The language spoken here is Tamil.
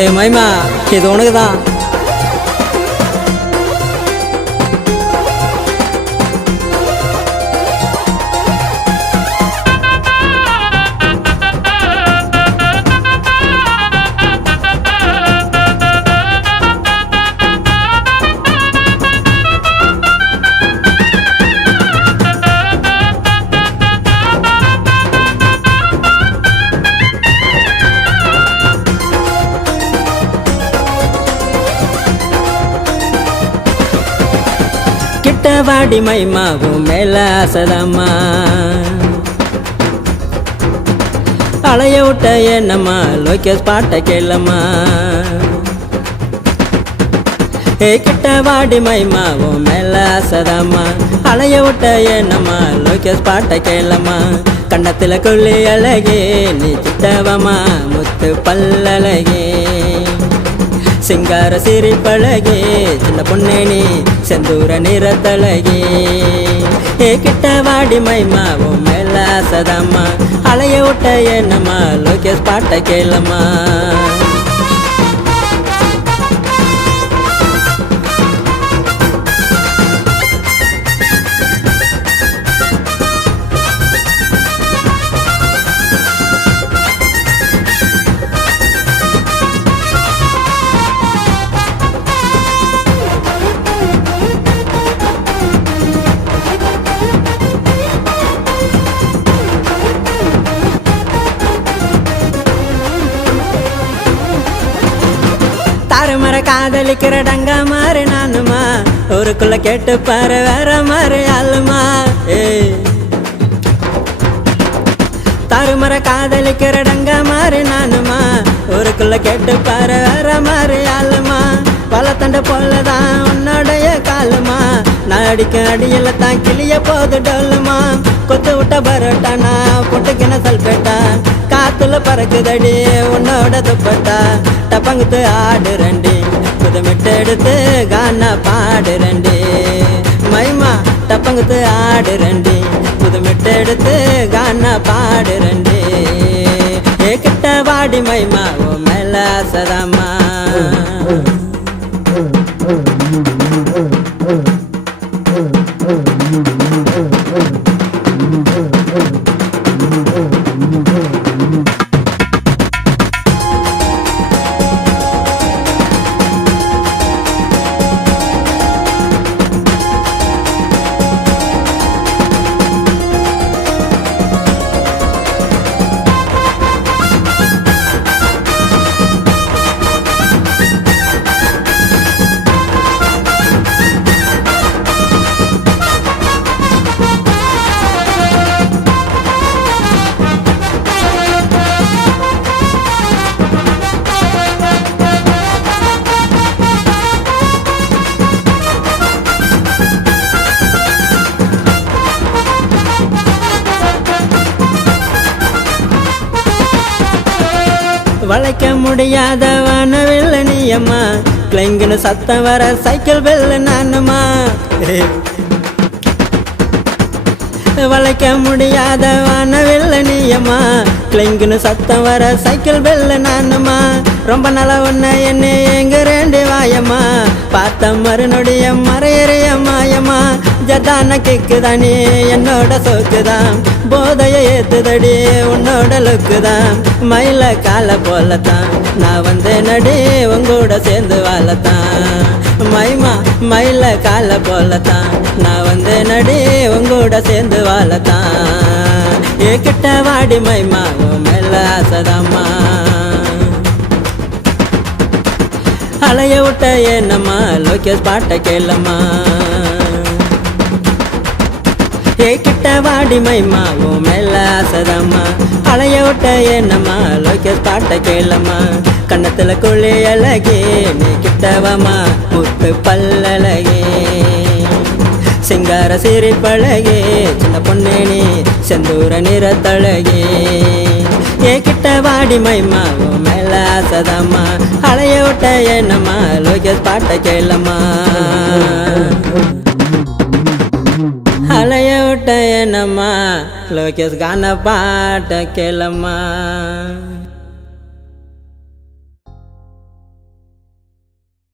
ஏ மைமா இது உனக்கு தான் கிட்ட வாடி மைமாவும் மேல அசதம்மா அலைய விட்ட என்னம்மா? லோகேஷ் பாட்ட கேளம்மா. ஏ கிட்ட வாடி மைமாவும் மேல அசதம்மா அலைய விட்ட என்னம்மா? லோகேஷ் பாட்ட கேளம்மா. கண்ணத்தில் கொள்ளி அழகே நீ சித்தவமா முத்து பல்லழகே சிங்கார சிரிப்பழகே சின்ன பொண்ணே நீ செந்தூர நிறத்தழகே ஏ கிட்ட வாடி மைமாவும் மேல சதம்மா அலைய விட்ட என்னம்மா லோகேஷ் பாட்ட கேளம்மா தாறுமர காதலிக்கிற டங்க மாறு நானுமா ஊருக்குள்ள கேட்டு பாரு வேற மாறு ஆளுமா ஏய். தாறுமர காதலிக்கிற டங்க மாறு நானுமா ஊருக்குள்ள கேட்டு பாரு வேற மாறு ஆளுமா பழத்தண்ட போலதான் உன்னோடைய காலுமா நான் அடிக்க அடியில தான் கிளிய போது டோலுமா கொத்து விட்ட பரோட்டானா பொட்டுக்கின சல்பேட்டா. காத்துல பறக்குதடி கொடுத்து ஆடுறண்டி ரெண்டி. புதுமிட்டு எடுத்து கானா பாடுறண்டி மைமா டப்பங்குத்து ஆடுறண்டி ரெண்டி. புதுமிட்டு எடுத்து கானா பாடுறண்டி ஏ கிட்ட வாடி மைமா ஓ மேல சதாமா வளைக்க முடியாத வானவில்ல நீயம்மா கிளைங்குன்னு சத்தம் வர சைக்கிள் பெல்லு நானுமா வளைக்க முடியாத வானவில்ல நீயம்மா கிளைங்குன்னு சத்தம் வர சைக்கிள் பெல்லு நானுமா ரொம்ப நல்லா உன்ன என்ன எங்க ரெண்டு வாயம்மா. பார்த்த மறுநொடிய மறையறிய மாயம்மா. ஜதான கேக்குதானே என்னோட சோக்குதான் போதைய ஏத்துதடி உன்னோட லுக்குதான் மயில கால போலத்தான். நான் வந்து நடி உங்கூட சேர்ந்து வாழத்தான். மைமா மயில கால போலத்தான். நான் வந்து நடி உங்கூட சேர்ந்து வாழத்தான். ஏ கிட்ட வாடி மைமா உன் மேல ஆசைதாம்மா. அலைய விட்ட என்னம்மா? லோகேஷ் பாட்டை கேளம்மா. ஏ கிட்ட வாடி மைமா உன் மேல ஆசதம்மா. அலைய விட்ட என்னம்மா? லோகேஷ் பாட்டை கேளம்மா. கண்ணத்துல குழி அழகே நீ கிட்டவம்மா முத்து பல்லழகே சிங்கார சிரிப்பழகே சின்ன பொண்ணே நீ செந்தூர நிறத்தழகே ஏ கிட்ட வாடி மைமா உன் மேல ஆசதம்மா. பழைய விட்ட என்னம்மா? லோகேஷ் பாட்ட கேளம்மா. அலைய விட்ட என்னம்மா? லோகேஷ் கான பாட்ட கேளம்மா.